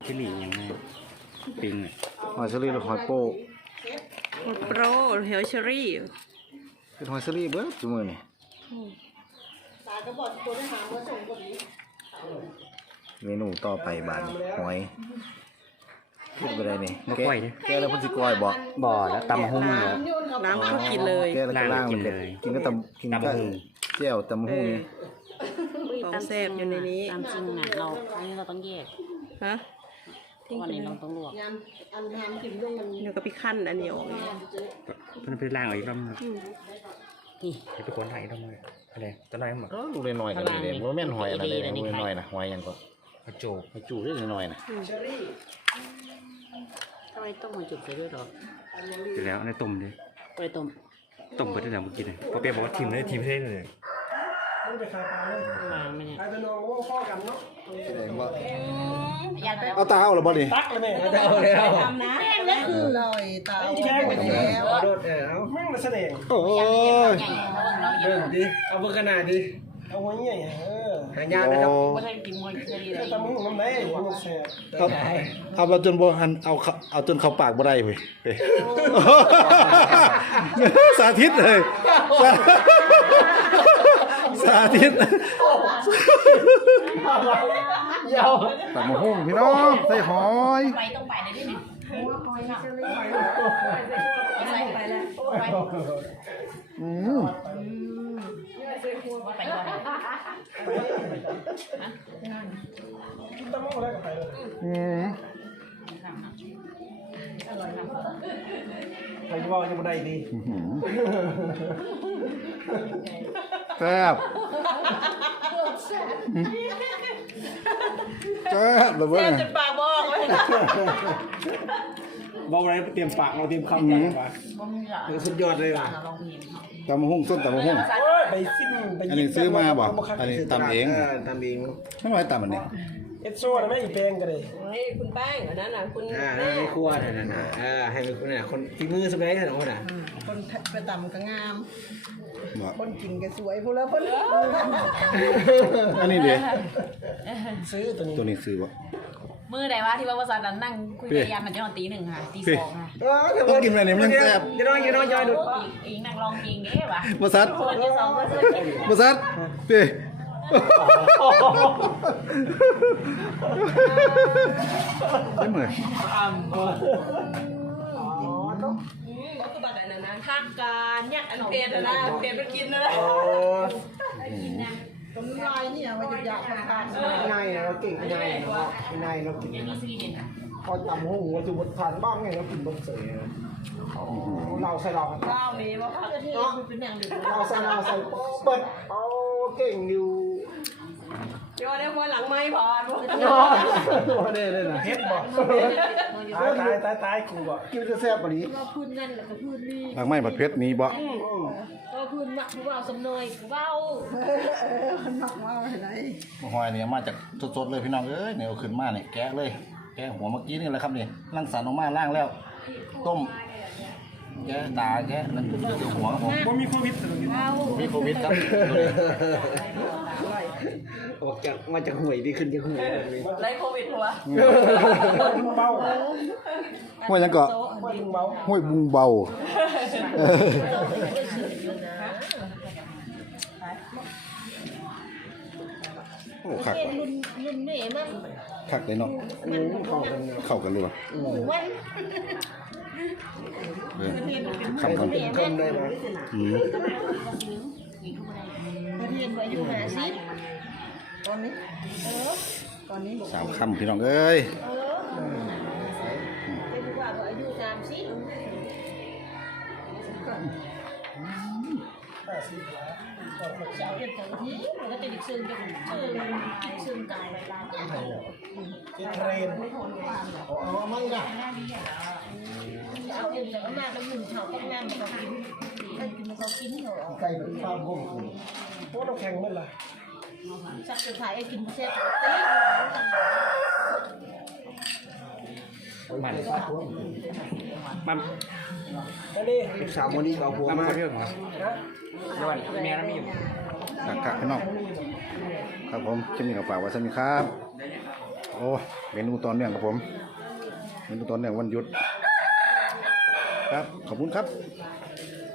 ที่หลีอย่างไงปิงอ่ะหอยเชอรี่หรือหอยโป้หมดโปรเฮลเชอรี่เป็นหอยเชอรี่เบิดจุมือนี่เมนูต่อไปบานหอยขึ้นไปได้นี่มะกล้วยดิแกแล้วพุ่นสิก้อยบ่บ่อแล้วตำหุ้งแล้วน้ำก็กินเลยแกแล้วก็ล่างมันเลยกินก็กินก็แจ่วตำหูนี่ของแซ่บอยู่ในนี้ตามจริงอ่ะเราอันนี้เราต้องแยกฮะวันนี้เราต้องลวกเดี๋ยวก็ไปขั้นอันนี้ออกมันไปล่างเอาอีกรอบนี่ไปคนไทยรอบนึงอะไรตอนนั้นหมดลูกน้อยๆกันเลยบ่แม่นหอยอะไรเลยลูกน้อยๆนะหอยหยังก็กระโจกให้จูได้น้อยๆนะทำไมต้องมาจุ่มใส่ด้วยหรอเสร็จแล้วในต้มดิไปต้มต้มไปได้แล้วเมื่อกี้เลยพอเปียบอกว่าทีมได้ทีมเท่เลยมาไม่เนี่ยแสดงว่ายัดแล้วเอาตาเอาหรือบ่นี่ทำนะนั่นคือลอยตาแช่ไปแล้วโดดเอาแม่งมาแสดงโอ้ยใหญ่เพราะว่าเราเยเดิอะนดิเอาเบอร์ขนาดดิเอาหัวใหญ่หายากนะครับไม่ได้กินมวยจะดีเลยตำมึงน้ำไหนมันแสบเอาจนบ่หันเอาจนเข้าปากบ่ได้เว้ยสาธิตเลยสาธิตยาวตับมะฮุ่งพี่น้องใส่หอยไปต้องไปเลยดิเนี่ยไปแล้วไปอืมไปก่อนตำมึงอะไรกับไปเลยอืมไปว่ายังไม่ได้ดีแซ่บแซ่บเลยเว้ยจนปากบอกเลยบอกอะไรเตรียมปากเราเตรียมคำกันปากสุดยอดเลยว่ะลองเพลงตำมะฮุ่งส้มตำมะฮุ่งไปสิ้นไปอันนี้ซื้อมาบ่อันนี้ตำเองตำเองไม่ไหวตำอันนี้เอ็ดโซ่นะแม่อีแปลงกันเลยนี่คุณแป้งอันนั้นน่ะคุณให้ไม่ครัวนั่นน่ะให้เป็นคนน่ะคนฝีมือสบายนะน้องน่ะคนไปต่ำก็งามบ่คนกินก็สวยพูดแล้วเพิ่นอันนี้ดิซื้อตัวนี้ตัวนี้ซื้อบ่มือไหนวะที่ว่าภาษาดันนั่งคุยกันยันมันจะนอนตีหนึ่งค่ะตีสองค่ะต้องกินอะไรเนี่ยมันยังแซ่บอย่าน้อยจอยดูอีกนั่งลองจริงเด้วะบ่ซัดคนที่สองก็ซื้อกินบ่ซัดพี่ไม่เหมือนก็คือบัตรอันนั้นนะทักการเนี่ยอันเพจนะเพจมันกินนะต้นลายนี่เอาไว้จะอยากทานง่ายนะเราเก่งง่ายนะง่ายเรากินยังมีสวีเดนอ่ะพอตำหูวัตถุบทผ่านบ้างไงเรากินบนเสยเราใส่เราข้าวนี้ว่าประเทศเป็นอย่างเดียวเราใส่เปิดเอาเก่งอยู่เดี๋ยวได้พอหลังไม้พอเด้เลยนะเฮ็ดบ่ตายกูบ่กินจะแซ่บกว่านี้ว่าพื้นนั่นแล้วก็พื้นนี่หลังไม้ผัดเผ็ดมีบ่ก็พื้นมักผู้ว่าสำนอยผู้ว่ามันมักว่าไหนหอยเนี่ยมาจากสดๆเลยพี่น้องเอ้ยเนี่ยเอาขึ้นมาเนี่ยแกะเลยแกะหัวเมื่อกี้นี่แหละครับนี่รังสรรค์ออกมาล่างแล้ว ต้มแกะตาแกะนั่นคือหัวครับผมบ่มีโควิดมีโควิดครับออกจากมาจากห่วยดีขึ้นจากห่วยไล่โควิดหัวเบาห้วยยังเกาะเบาห้วยบุงเบาโอ้คักว่ะรุ่นแม่มันคักเลยเนาะเข้ากันเลยว่ะมันคำกันคำได้ไหมประเทศว่าอยู่50ตอนนี้ตอนนี้บอกสามคำพี่น้องเอ้ยเป็นว่าอายุ30เจ้าเอ็ดถึงนี้มันก็จะดิซึ่งกันซึ่งกายเราเทรนเอามั่งจ้ะเอาเอ็ดจากหน้าก็ยืนเฉาต้องงานมันก็กินให้กินมันก็กินเถอะไก่เป็นฟาร์มพวกพวกเราแข่งเมื่อไหร่สักจะถ่ายให้กินเสร็จมันมันอันนี้สามวันนี้เอาหัวมันมาเรื่องเหรอเดี๋ยวแม่แล้วไม่อยู่คักพี่น้องครับผมคลิปนี้ก็ฝากไว้สักนิดครับโอ้เมนูตอนเนื่องครับผมเมนูตอนเนื่องวันหยุดครับขอบคุณครับ